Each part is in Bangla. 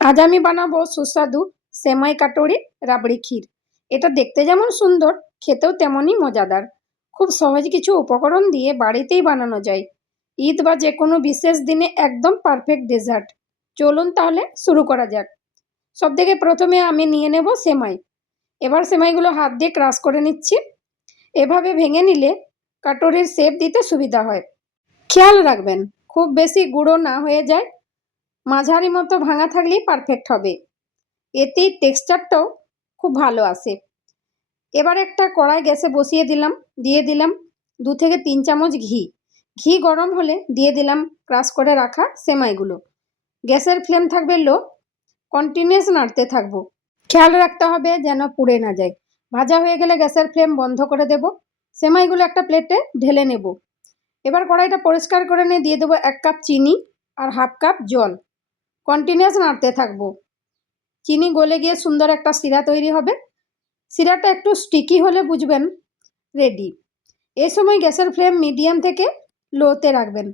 আজ আমি বানাবো সুস্বাদু সেমাই কাটরি রাবড়ি ক্ষীর। এটা দেখতে যেমন সুন্দর, খেতেও তেমনই মজাদার। খুব সহজ কিছু উপকরণ দিয়ে বাড়িতেই বানানো যায়। ঈদ বা যে কোনো বিশেষ দিনে একদম পারফেক্ট ডেজার্ট। চলুন তাহলে শুরু করা যাক। সবথেকে প্রথমে আমি নিয়ে নেব সেমাই। এবার সেমাইগুলো হাত দিয়ে ক্রাশ করে নিচ্ছি। এভাবে ভেঙে নিলে কাটরির শেপ দিতে সুবিধা হয়। খেয়াল রাখবেন খুব বেশি গুঁড়ো না হয়ে যায়, মাঝারি মতো ভাঙা থাকলেই পারফেক্ট হবে। এতেই টেক্সচারটাও খুব ভালো আসে। এবার একটা কড়াই গ্যাসে বসিয়ে দিলাম, দিয়ে দিলাম 2 থেকে 3 চামচ ঘি। ঘি গরম হলে দিয়ে দিলাম ক্রাশ করে রাখা সেমাইগুলো। গ্যাসের ফ্লেম থাকবে লো, কন্টিনিউয়াস নাড়তে থাকবো। খেয়াল রাখতে হবে যেন পুড়ে না যায়। ভাজা হয়ে গেলে গ্যাসের ফ্লেম বন্ধ করে দেব। সেমাইগুলো একটা প্লেটে ঢেলে নেব। এবার কড়াইটা পরিষ্কার করে নিয়ে দিয়ে দেবো 1 কাপ চিনি আর হাফ কাপ জল। কন্টিনিউয়াস নাড়তে থাকবো। চিনি গলে গিয়ে সুন্দর একটা শিরা তৈরি হবে। শিরাটা একটু স্টিকি হলে বুঝবেন রেডি। এই সময় গ্যাসের ফ্লেম মিডিয়াম থেকে লোতে রাখবেন।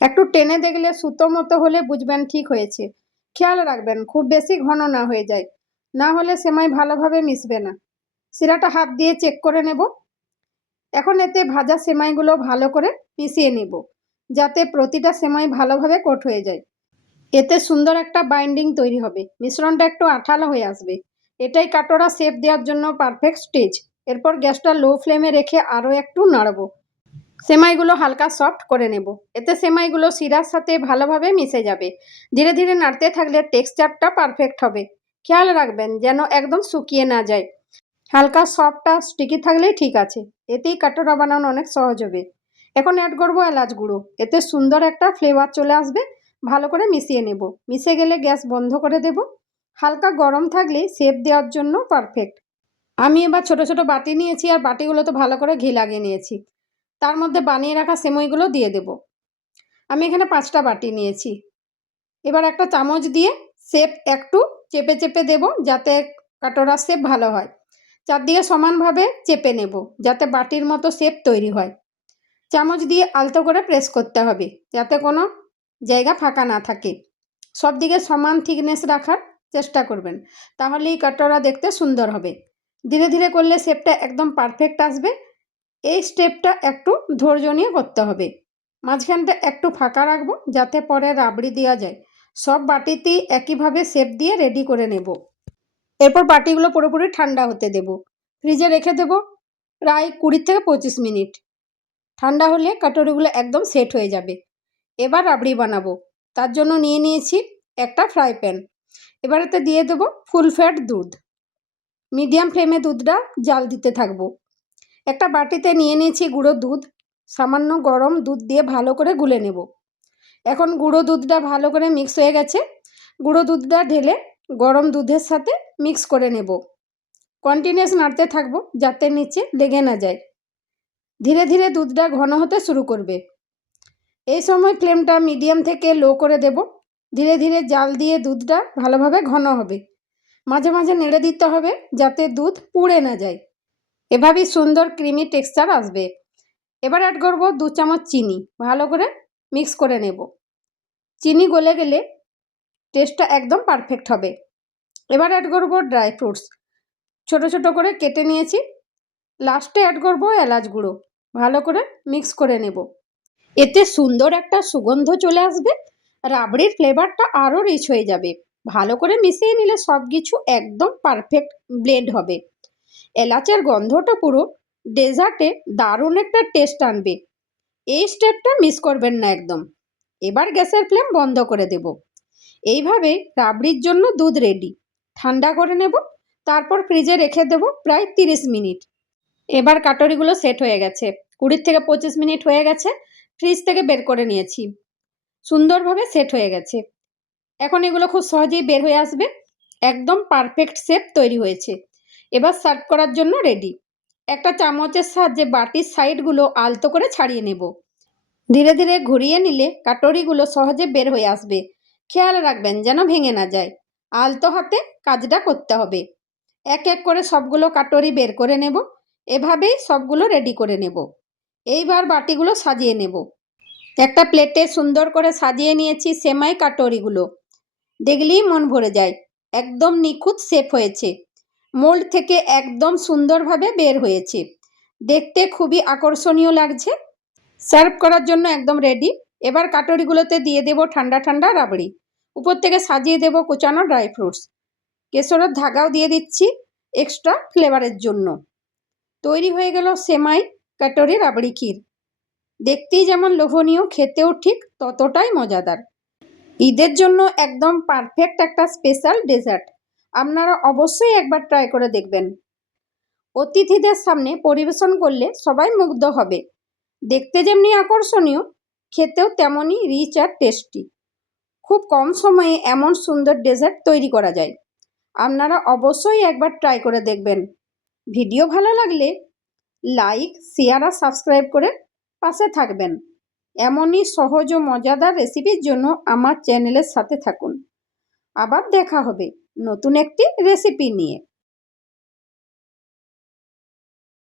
একটু টেনে দেখলে সুতো মতো হলে বুঝবেন ঠিক হয়েছে। খেয়াল রাখবেন খুব বেশি ঘন না হয়ে যায়, না হলে সেমাই ভালোভাবে মিশবে না। শিরাটা হাত দিয়ে চেক করে নেব। এখন এতে ভাজা সেমাইগুলো ভালো করে মিশিয়ে নেব, যাতে প্রতিটা সেমাই ভালোভাবে কোট হয়ে যায়। এতে সুন্দর একটা বাইন্ডিং তৈরি হবে। মিশ্রণটা একটু আঠালো হয়ে আসবে। এটাই কাটোরা শেপ দেওয়ার জন্য পারফেক্ট স্টেজ। এরপর গ্যাসটা লো ফ্লেমে রেখে আরও একটু নাড়বো। সেমাইগুলো হালকা সফট করে নেব। এতে সেমাইগুলো শিরার সাথে ভালোভাবে মিশে যাবে। ধীরে ধীরে নাড়তে থাকলে টেক্সচারটা পারফেক্ট হবে। খেয়াল রাখবেন যেন একদম শুকিয়ে না যায়। হালকা সফট আর স্টিকি থাকলেই ঠিক আছে। এতেই কাটোরা বানানো অনেক সহজ হবে। এখন অ্যাড করব এলাচ গুঁড়ো। এতে সুন্দর একটা ফ্লেভার চলে আসবে। ভালো করে মিশিয়ে নেব। মিশে গেলে গ্যাস বন্ধ করে দেব। হালকা গরম থাকলে শেপ দেওয়ার জন্য পারফেক্ট। আমি এবার ছোট ছোট বাটি নিয়েছি আর বাটিগুলোতে ভালো করে ঘি লাগিয়ে নিয়েছি। তার মধ্যে বানিয়ে রাখা সেমাইগুলো দিয়ে দেব। আমি এখানে 5টা বাটি নিয়েছি। এবার একটা চামচ দিয়ে শেপ একটু চেপে চেপে দেব, যাতে কাটোরার শেপ ভালো হয়। চারদিকে সমানভাবে চেপে নেব, যাতে বাটির মতো শেপ তৈরি হয়। চামচ দিয়ে আলতো করে প্রেস করতে হবে, যাতে কোনো জায়গা ফাঁকা না থাকে। সব দিকে সমান থিকনেস রাখার চেষ্টা করবেন, তাহলেই কাটোরা দেখতে সুন্দর হবে। ধীরে ধীরে করলে শেপটা একদম পারফেক্ট আসবে। এই স্টেপটা একটু ধৈর্য নিয়ে করতে হবে। মাঝখানটা একটু ফাঁকা রাখবো, যাতে পরে রাবড়ি দেওয়া যায়। সব বাটিতেই একইভাবে শেপ দিয়ে রেডি করে নেব। এরপর বাটিগুলো পুরোপুরি ঠান্ডা হতে দেব। ফ্রিজে রেখে দেব প্রায় 20 থেকে 25 মিনিট। ঠান্ডা হলে কাটোরিগুলো একদম সেট হয়ে যাবে। এবার রাবড়ি বানাবো। তার জন্য নিয়ে নিয়েছি একটা ফ্রাই প্যান। এবার এতে দিয়ে দেবো ফুল ফ্যাট দুধ। মিডিয়াম ফ্লেমে দুধটা জাল দিতে থাকবো। একটা বাটিতে নিয়ে নিয়েছি গুঁড়ো দুধ। সামান্য গরম দুধ দিয়ে ভালো করে গুলে নেব। এখন গুঁড়ো দুধটা ভালো করে মিক্স হয়ে গেছে। গুঁড়ো দুধটা ঢেলে গরম দুধের সাথে মিক্স করে নেব। কন্টিনিউয়াস নাড়তে থাকবো, যাতে নিচে লেগে না যায়। ধীরে ধীরে দুধটা ঘন হতে শুরু করবে। এই সময় ফ্লেমটা মিডিয়াম থেকে লো করে দেব। ধীরে ধীরে জাল দিয়ে দুধটা ভালোভাবে ঘন হবে। মাঝে মাঝে নেড়ে দিতে হবে, যাতে দুধ পুড়ে না যায়। এভাবেই সুন্দর ক্রিমি টেক্সচার আসবে। এবার অ্যাড করব 2 চামচ চিনি। ভালো করে মিক্স করে নেব। চিনি গলে গেলে টেস্টটা একদম পারফেক্ট হবে। এবার অ্যাড করব ড্রাই ফ্রুটস। ছোট ছোট করে কেটে নিয়েছি। লাস্টে অ্যাড করব এলাচ গুঁড়ো। ভালো করে মিক্স করে নেব। এতে সুন্দর একটা সুগন্ধ চলে আসবে। রাবড়ির ফ্লেভারটা আরও রিচ হয়ে যাবে। ভালো করে মিশিয়ে নিলে সব কিছু একদম পারফেক্ট ব্লেন্ড হবে। এলাচের গন্ধটা পুরো ডেজার্টে দারুণ একটা টেস্ট আনবে। এই স্টেপটা মিস করবেন না একদম। এবার গ্যাসের ফ্লেম বন্ধ করে দেব। এইভাবে রাবড়ির জন্য দুধ রেডি। ঠান্ডা করে নেব, তারপর ফ্রিজে রেখে দেব প্রায় 30 মিনিট। এবার কাটরিগুলো সেট হয়ে গেছে। 20 থেকে 25 মিনিট হয়ে গেছে। ফ্রিজ থেকে বের করে নিয়েছি। সুন্দরভাবে সেট হয়ে গেছে। এখন এগুলো খুব সহজেই বের হয়ে আসবে। একদম পারফেক্ট শেপ তৈরি হয়েছে। এবার সার্ভ করার জন্য রেডি। একটা চামচের সাহায্যে বাটির সাইডগুলো আলতো করে ছাড়িয়ে নেব। ধীরে ধীরে ঘুরিয়ে নিলে কাটরিগুলো সহজে বের হয়ে আসবে। খেয়াল রাখবেন যেন ভেঙে না যায়। আলতো হাতে কাজটা করতে হবে। এক এক করে সবগুলো কাটরি বের করে নেব। এভাবেই সবগুলো রেডি করে নেব। এইবার বাটিগুলো সাজিয়ে নেব। একটা প্লেটে সুন্দর করে সাজিয়ে নিয়েছি সেমাই কাটরিগুলো। দেখলেই মন ভরে যায়। একদম নিখুঁত শেপ হয়েছে। মোল্ড থেকে একদম সুন্দরভাবে বের হয়েছে। দেখতে খুবই আকর্ষণীয় লাগছে। সার্ভ করার জন্য একদম রেডি। এবার কাটোরিগুলোতে দিয়ে দেব ঠান্ডা ঠান্ডা রাবড়ি। উপর থেকে সাজিয়ে দেব কুচানো ড্রাই ফ্রুটস। কেশরের ধাগাও দিয়ে দিচ্ছি এক্সট্রা ফ্লেভারের জন্য। তৈরি হয়ে গেল সেমাই কাটোরি রাবড়ি ক্ষীর। দেখতেই যেমন লোভনীয়, খেতেও ঠিক ততটাই মজাদার। ঈদের জন্য একদম পারফেক্ট একটা স্পেশাল ডেজার্ট। আপনারা অবশ্যই একবার ট্রাই করে দেখবেন। অতিথিদের সামনে পরিবেশন করলে সবাই মুগ্ধ হবে। দেখতে যেমনি আকর্ষণীয়, খেতেও তেমনই রিচ আর টেস্টি। খুব কম সময়ে এমন সুন্দর ডেজার্ট তৈরি করা যায়। আপনারা অবশ্যই একবার ট্রাই করে দেখবেন। ভিডিও ভালো লাগলে লাইক, শেয়ার আর সাবস্ক্রাইব করে পাশে থাকবেন। এমনই সহজ ও মজাদার রেসিপির জন্য আমার চ্যানেলের সাথে থাকুন। আবার দেখা হবে নতুন একটি রেসিপি নিয়ে।